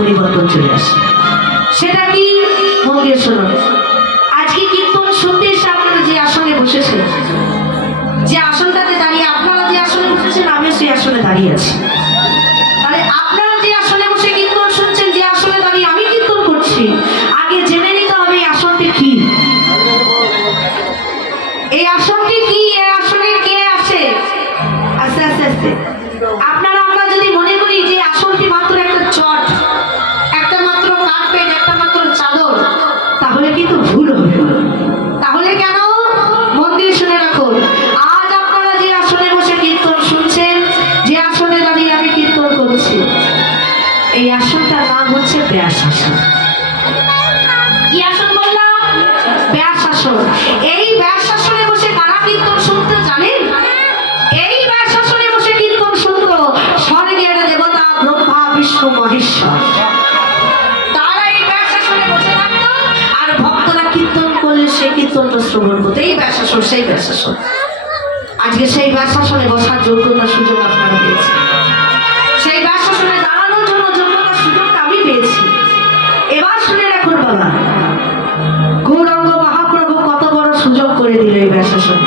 পরিবর্তন চলে আসে। সেটা কি? মন দিয়ে শুনুন। আজকে কীর্তন শুনতে এসে আপনারা যে আসনে বসেছেন, যে আসনটাতে দাঁড়িয়ে, আপনারা যে আসনে বসেছেন আমিও সেই আসনে দাঁড়িয়ে আছি। তাহলে আপনারা যে আসনে বসে কীর্তন শুনছেন, যে আসনে দাঁড়িয়ে আমি কীর্তন করছি, আগে জেনে নিতে হবে এই আসনটি কি। এই আসনটি কি? এই আসনে কে আসে? আস্তে আস্তে আস্তে আপনারা আমরা যদি মনে করি যে আসনটি মাত্র একটা চট, একটা মাত্র কার্পেট, একটা মাত্র চাদর, তাহলে কিন্তু ভুল হবে। তাহলে কেন? মন দিয়ে শুনে রাখুন। আজ আপনারা যে আসনে বসে কীর্তন শুনছেন, যে আসনে দাঁড়িয়ে আমি কীর্তন করছি, এই আসনটার নাম হচ্ছে ব্যাস আসন। কি আসন বললাম? ব্যাস আসন। এই ব্যাস আসনে বসে কারা কীর্তন শুনতে জানেন? এই ব্যাস আসনে বসে কীর্তন শুনতো স্বর্গের দেবতা ব্রহ্মা বিষ্ণু মহেশ্বর। তারা এই ব্যাস আসনে বসে থাকতো, আর ভক্তরা কীর্তন করলে সেই কীর্তনটা শ্রবণ করতো। এই ব্যাস আসন, সেই ব্যাস আসন। আজকে সেই ব্যাস আসনে বসার যোগ্যতা সুযোগ আপনারা পেয়েছেন। সেই ব্যাস আসনে দাঁড়ানোর জন্য যোগ্যতা সুযোগটা আমি পেয়েছি। এবার শুনে রাখুন বাবা, গৌরাঙ্গ মহাপ্রভু কত বড় সুযোগ করে দিল এই ব্যাস আসনে।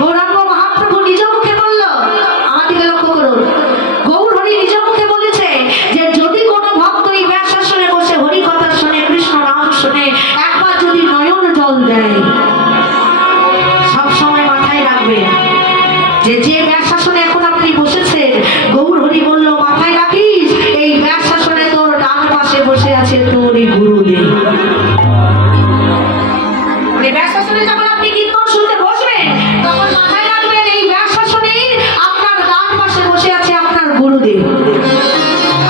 গৌরাঙ্গ মহাপ্রভু নিজ মুখে বলল, আমাদেরকে লক্ষ্য করুন, গৌর হরি নিজ মুখে বলেছে যে যদি কোনো ভক্ত এই ব্যাস আসনে বসে হরি কথা শুনে, কৃষ্ণ নাম শুনে, একবার যদি নয়ন জল দেয়, সব সময় মাথায় রাখবে যে যে ব্যাস আসনে এখন আপনি বসেছেন, গৌর হরি বলল মাথায় রাখিস, এই ব্যাস আসনে তোর ডান পাশে বসে আছে তোরই গুরুদেব। মানে ব্যাস আসনে যখন আপনি কীর্তন শুনতে বসবেন, তখন মাথায় রাখবেন এই ব্যাস আসনে আপনার ডান পাশে বসে আছে আপনার গুরুদেব,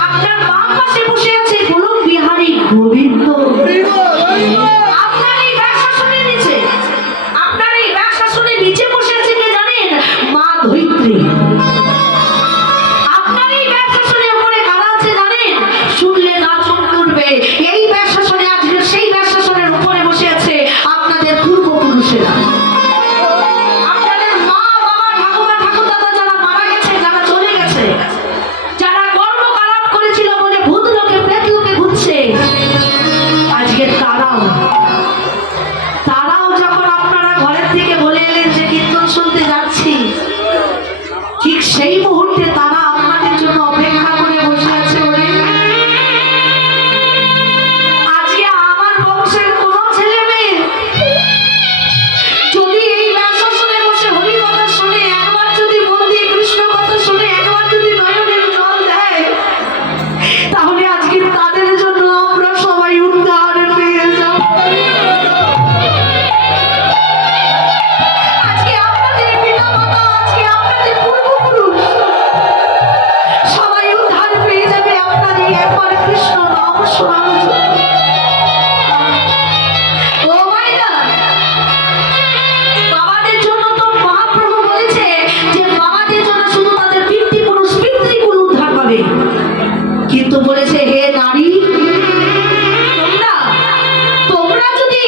আপনার বাম পাশে বসে আছে গোলক বিহারী গোবিন্দ। আপনার এই ব্যাস আসনের নিচে, আপনার এই ব্যাস আসনের নিচে বসে আছে কে জানেন? মা ধরিত্রী। আপনার এই ব্যাস আসনের উপরে কারা আছে জানেন? শুনলে নাচন করবে। এই ব্যাস আসনে আজকে সেই ব্যাস আসনের উপরে বসে আছে আপনাদের পূর্বপুরুষেরা, আপনাদের মা বাবা ঠাকুমা ঠাকুরদাদা যারা মারা গেছে, যারা চলে গেছে, যারা কর্ম কালাপ করেছিল বলে ভূত লোকে প্রেত লোকে ঘুরছে, আজকে তারাও যখন আপনারা ঘরের থেকে বলে এলেন যে কীর্তন শুনতে যাচ্ছি, ঠিক সেই মুহূর্তে তারা আপনাদের জন্য অপেক্ষা করে বসে আছে। ওরে আজকে আমার বংশের কোন ছেলে মেয়ে যদি এই ব্যাস আসনে বসে হরি কথা শুনে, একবার যদি মন দিয়ে কৃষ্ণ কথা শুনে, একবার যদি নয়নের জল দেয়, তাহলে আজকে তাদের জন্য আমরা সবাই উদ্ধার পেয়ে যাব। আজকে আপনাদের পিতা মাতা, আজকে আপনাদের পূর্বপুরুষ সবাই উদ্ধার পেয়ে যাবে আপনাদের একবার কৃষ্ণ নাম শোনানোর জন্য। ও মাইরা, বাবাদের জন্য তো মহাপ্রভু বলেছে যে বাবাদের জন্য শুধু তাদের পিতৃপুরুষ পিতৃকুল উদ্ধার পাবে, কিন্তু বলেছে হে নারী, তোমরা যদি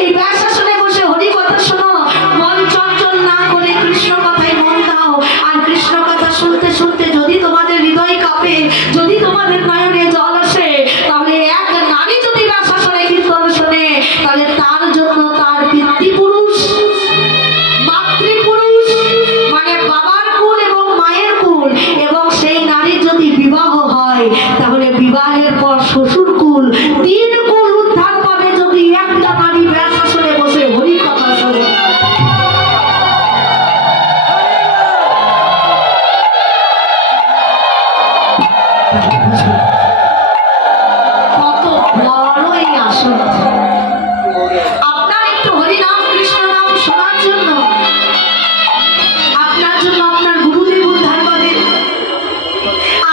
এই ব্যাস আসনে বসে হরি কথা শোনো, মন চঞ্চল না করে কৃষ্ণ কথায় মন দাও, আর কৃষ্ণ কথা শুনতে শুনতে যদি তোমাদের হৃদয় কাঁপে, যদি তোমাদের নয়নে জল আসে, তাহলে এক নারী যদি ব্যাস আসনে কীর্তন শোনে, তাহলে তার জন্য তার পিতৃপুরুষ, মাতৃপুরুষ মানে বাবার কুল এবং মায়ের কুল, এবং সেই নারীর যদি বিবাহ হয়, তাহলে বিবাহের পর শ্বশুর কুল, তিন কুল উদ্ধার পাবে যদি একটা নারী ব্যাস আসনে বসে হরি কথা শোনে। কত বড় এই আসন! আপনার একটু হরি নাম কৃষ্ণ নাম শোনার জন্য, আপনার জন্য আপনার গুরুদেব উদ্ধার পাবে,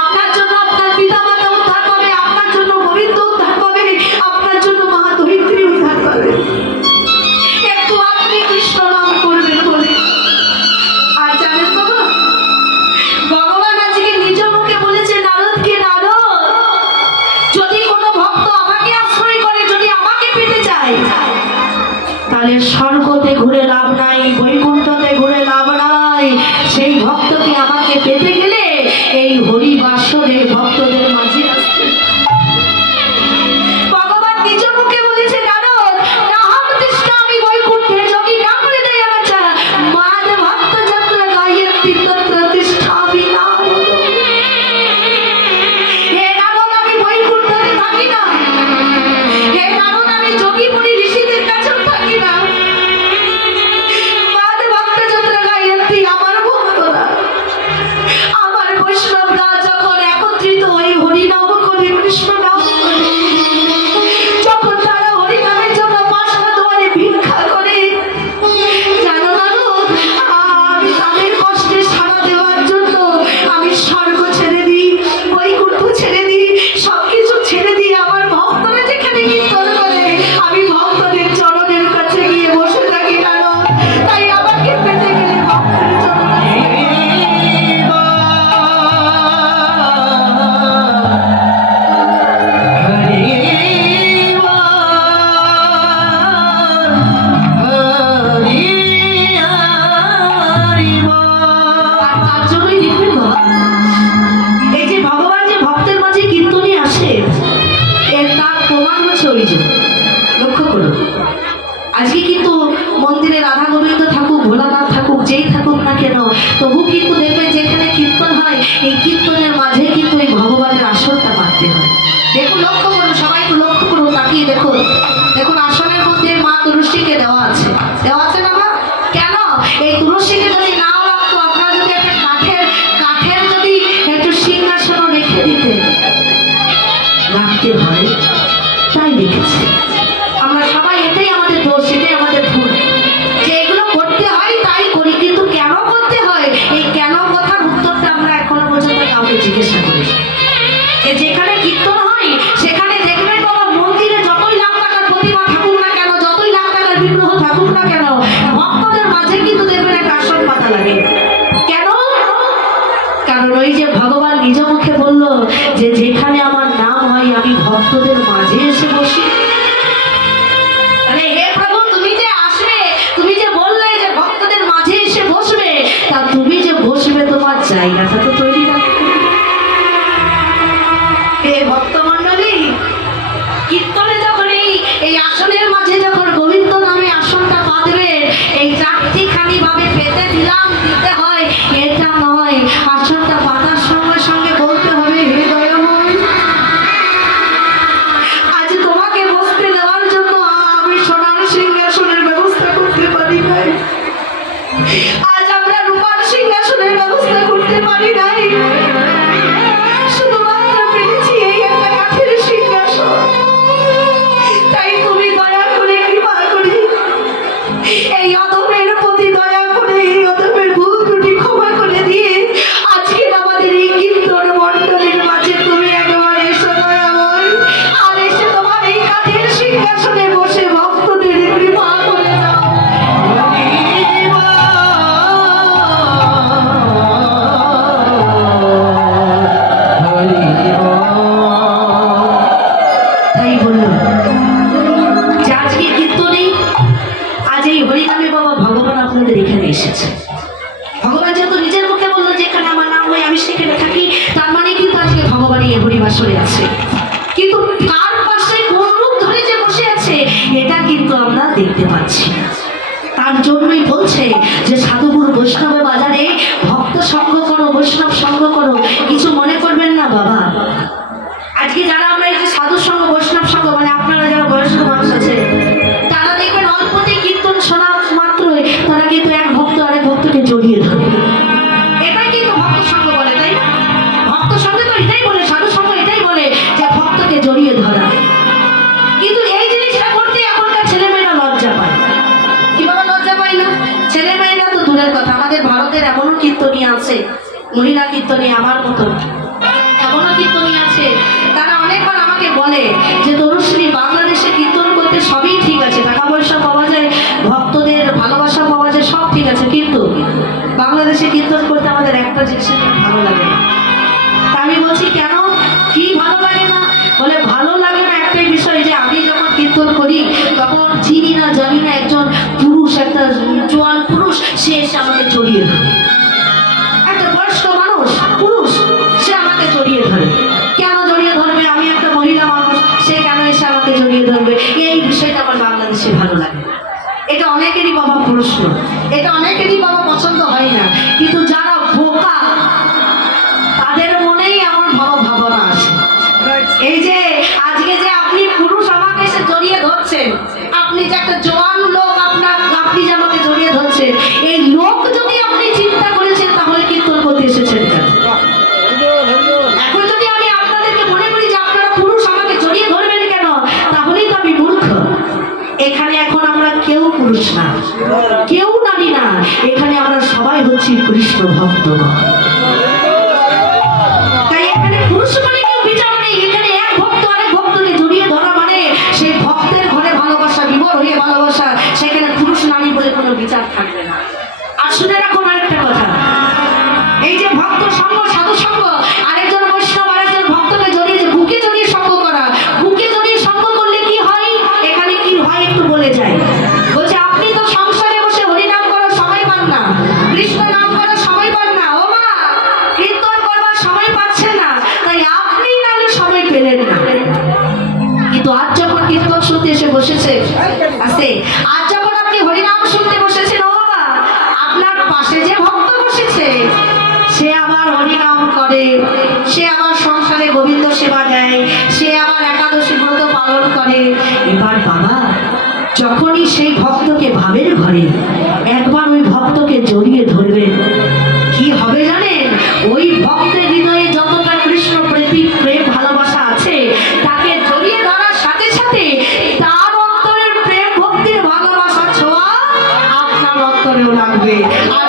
আপনার জন্য আপনার পিতা মাতা উদ্ধার পাবে, আপনার জন্য গোবিন্দ উদ্ধার পাবে, আপনার জন্য মা ধরিত্রী উদ্ধার পাবে। একটু আপনি কৃষ্ণ নাম করবেন বলে। আর জানেন বাবা, ভগবান আজকে নিজ মুখে বলেছে নারদকে, নারদ, যদি কোনো ভক্ত আমাকে আশ্রয় করে, যদি আমাকে পেতে চায়, তাহলে স্বর্গতে ঘুরে লাভ নাই, বৈকুণ্ঠতে ঘুরে লাভ নাই। সেই ভক্তকে আমাকে পেতে গেলে এই হরি বাসরে ভক্তদের মাঝে আসতে ভগবান নিজ মুখে বলেছে নারদ, নাহম তৃষ্ণা আমি বৈকুণ্ঠে যোগী না করে দেয় আচ্ছা মাদ ভক্ত যত্র গায়ন্তি তত্র তিষ্ঠামি নারদ। হে নারদ, আমি বৈকুণ্ঠে থাকি না। হে নারদ, আমি যোগী মুনি ঋষিদের কাছেও থাকি না। মাদ ভক্ত যত্র গায়ন্তি, আমার ভক্তরা, আমার বৈষ্ণবরা যখন একত্রিত হয়ে হরিনাম করে, কৃষ্ণ নাম করে, যখন তারা হরিনামের জন্য পাঁচটা দুয়ারে ভিক্ষা করে, জানো জানো, আমি তাদের কষ্টে সাড়া দেওয়ার জন্য আমি স্বর্গ ছেড়ে দিই, বৈকুণ্ঠ ছেড়ে দিই, সবকিছু ছেড়ে দিই। আমার ভক্তরা যেখানে কীর্তন করে আমি ভক্তদের চরণের কাছে গিয়ে বসে থাকি জানো। তাই আমাকে পেতে গেলে ভক্তের চরণে আর তার জন্যই দেখবেন বাবা, এই যে ভগবান যে ভক্তের মাঝে কীর্তনে আসে, এর তার প্রমাণ হচ্ছে ওই যে, লক্ষ্য করুন। আজকে কিন্তু মন্দিরে রাধা গোবিন্দ থাকুক, ভোলানাথ থাকুক, যেই থাকুক না কেন, তবু কিন্তু দেখবেন যেখানে কীর্তন হয়, এই কীর্তনের মাঝে কিন্তু এই ভগবানের আসনটা বাঁধতে হয়। দেখুন, লক্ষ্য করুন, সবাই একটু লক্ষ্য করুন, তাকিয়ে দেখুন। দেখুন, আসনের মধ্যে মা তুলসীকে দেওয়া আছে, দেওয়া আছে না মা? কেন? এই তুলসীকে যদি নাও রাখতো, আপনারা যদি একটা কাঠের যদি একটু সিংহাসন রেখে দিতেন, রাখতে হয়, তাই রেখেছে। আমরা সবাই, এটাই আমাদের দোষ, এটাই আমাদের ভুল, যে এগুলো করতে হয় তাই করি, কিন্তু কেন করতে হয়, এই কেন কথার উত্তরটা আমরা এখনো পর্যন্ত কাউকে জিজ্ঞাসা করি। যেখানে কীর্তন হয় সেখানে দেখবেন বাবা, মন্দিরে যতই লাখ টাকার প্রতিমা থাকুক না কেন, যতই লাখ টাকার বিগ্রহ থাকুক না কেন, ভক্তদের মাঝে কিন্তু দেখবেন একটা আসন পাতা লাগে। কেন? কারণ ওই যে ভগবান নিজ মুখে বলল যে যেখানে আমার নাম হয় আমি ভক্তদের মাঝে এসে বসি। আরে হে প্রভু, তুমি যে আসবে, তুমি যে বললে যে ভক্তদের মাঝে এসে বসবে, তা তুমি যে বসবে তোমার জায়গাটা তো তৈরি রাখতে হবে। হে ভক্তমণ্ডলী, কীর্তনে যখন এই আসনের মাঝে যখন গোবিন্দ নামে আসনটা বাঁধবে, এই চারটিখানি ভাবে পেতে দিলাম, দিতে হয় এটা নয়। আসনটা বাঁধার সঙ্গে সঙ্গে বলতে হবে, হে দয়াময়, আজ তোমাকে বসতে দেওয়ার জন্য আমি সোনার সিংহাসনের ব্যবস্থা করতে পারি নাই, আজ আমরা রূপার সিংহাসনের ব্যবস্থা করতে পারি নাই, শুধুমাত্র পেরেছি এই একটা কাঠের সিংহাসন। তাই তুমি দয়া করে, কৃপা করে এই অধমের প্রতি দয়া করে, এই অধমের ভুল ত্রুটি ক্ষমা করে দিয়ে আজকের আমাদের এই কীর্তন মণ্ডলের মাঝে তুমি একবার এসো দয়াময়, আর এসে তোমার এই কাঠের সিংহাসনে বসে ভক্তদের কৃপা করে দাও। তাই বলল যে আজকে কীর্তনে, আজ এই হরিনামে বাবা ভগবান আপনাদের এখানে এসেছে। ভগবান যেহেতু নিজের মুখে বললো যেখানে আমার নাম হয় আমি সেখানে থাকি, তার মানে কিন্তু আজকে ভগবান এই হরিবাসরে আছে। কিন্তু কার পাশে কোন রূপ ধরে যে বসে আছে এটা কিন্তু আমরা দেখতে পাচ্ছি না। তার জন্যই বলছে যে সাধুগুরু বৈষ্ণব বাজারে ভক্ত সঙ্গ করো, বৈষ্ণব সঙ্গ করো, কিছু মনে করবেন না বাবা। আজকে যারা আমরা এই যে সাধু সঙ্গ, বৈষ্ণব সঙ্গ, মানে আপনারা যারা বয়স্ক মানুষ আছে, তারা দেখবেন অল্পতে কীর্তন শোনা মাত্রই তারা কিন্তু এক ভক্ত আরেক ভক্তকে জড়িয়ে ধরে। এটাই কিন্তু ভক্ত সঙ্গ বলে, তাই না? ভক্ত সঙ্গ তো এটাই বলে, সাধু সঙ্গ এটাই বলে যে ভক্তকে জড়িয়ে ধরা। কিন্তু এই জিনিসটা করতে এখনকার ছেলেমেয়েরা লজ্জা পায়। কিভাবে লজ্জা পায় না? ছেলেমেয়েরা তো দূরের কথা, আমাদের ভারতের এমনও কীর্তনী আছে, মহিলা কীর্তনী আমার মতো এমনও কীর্তনী আছে, তারা অনেকবার আমাকে বলে যে তনুশ্রী, বাংলাদেশে কীর্তন করতে সবই ঠিক আছে, টাকা পয়সা পাওয়া যায়, ভক্তদের ভালোবাসা পাওয়া যায়, সব ঠিক আছে, কিন্তু বাংলাদেশে কীর্তন করতে আমাদের একটা জিনিসের ভালো লাগে না। তা আমি বলছি কেন, কি ভালো লাগে না? বলে ভালো লাগে না একটাই বিষয়, যে আমি যখন কীর্তন করি তখন চিনি না জানি না একজন পুরুষ, একটা জোয়ান পুরুষ, সে এসে আমাকে জড়িয়ে ধরে, একটা বয়স্ক মানুষ পুরুষ, সে আমাকে জড়িয়ে ধরে। কেন জড়িয়ে ধরবে? অনেকেরই বাবা প্রশ্ন, এটা অনেকেরই বাবা পছন্দ হয় না, কিন্তু যারা বোকা তাদের মনেই এমন ভাবনা আসে। এই যে আজকে যে আপনি পুরুষ আমাকে এসে জড়িয়ে ধরছেন, আপনি যে একটা জোয়ান লোক, আপনি যে আমাকে জড়িয়ে ধরছেন, এই লোক যদি আপনি চিন্তা করেছেন তাহলে কিন্তু ওর মধ্যে এসেছেন কেন? এখন যদি আমি আপনাদেরকে মনে করি যে আপনারা পুরুষ আমাকে জড়িয়ে ধরবেন কেন, তাহলেই তো আমি মূর্খ। এখানে এখন আমরা কেউ পুরুষ না, কেউ নারী না, এখানে আমরা সবাই হচ্ছি কৃষ্ণ ভক্ত। তাই এখানে পুরুষ মানে কেউ বিচার নেই, এখানে এক ভক্ত আরেক ভক্তকে জড়িয়ে ধরা মানে সেই ভক্তের ঘরে ভালোবাসা, বিভোর হয়ে ভালোবাসা, সেখানে পুরুষ নারী বলে কোনো বিচার থাকবে না। আর শুনে রাখুন আরেকটা কথা, এই যে ভক্ত সঙ্গ, সাধু সঙ্গ, আরেকজন বৈষ্ণব আরেকজন ভক্তকে জড়িয়ে বুকে জড়িয়ে সঙ্গ করা, বুকে জড়িয়ে সঙ্গ করলে কি হয়, এখানে কি হয় একটু বলে যায়। বলছে আপনি তো সংসারে বসে হরিনাম করার সময় পান না, কৃষ্ণ নাম করার সময় পান না, ও মা কীর্তন করবার সময় পাচ্ছেন না, তাই আপনি নাহলে সময় পেলেন না। কিন্তু আজ যখন কীর্তন শুনতে এসে বসেছে আছে, আজ যখন আপনি হরিনাম শুনতে বসেছেন, ও বাবা আপনার পাশে যে ভক্ত বসেছে সে আবার হরিনাম করে, সে আবার সংসারে গোবিন্দ সেবা দেয়, সে আবার একাদশী ব্রত পালন করে। এবার বাবা যখনই সেই ভক্তকে ভাবের ঘরে একবার ওই ভক্তকে জড়িয়ে ধরবেন, কি হবে জানেন? ওই ভক্তের হৃদয়ে যতটা কৃষ্ণ প্রীতি প্রেম ভালোবাসা আছে, তাকে জড়িয়ে ধরার সাথে সাথে তার অন্তরের প্রেম ভক্তির ভালোবাসা ছোঁয়া আপনার অন্তরেও লাগবে। আর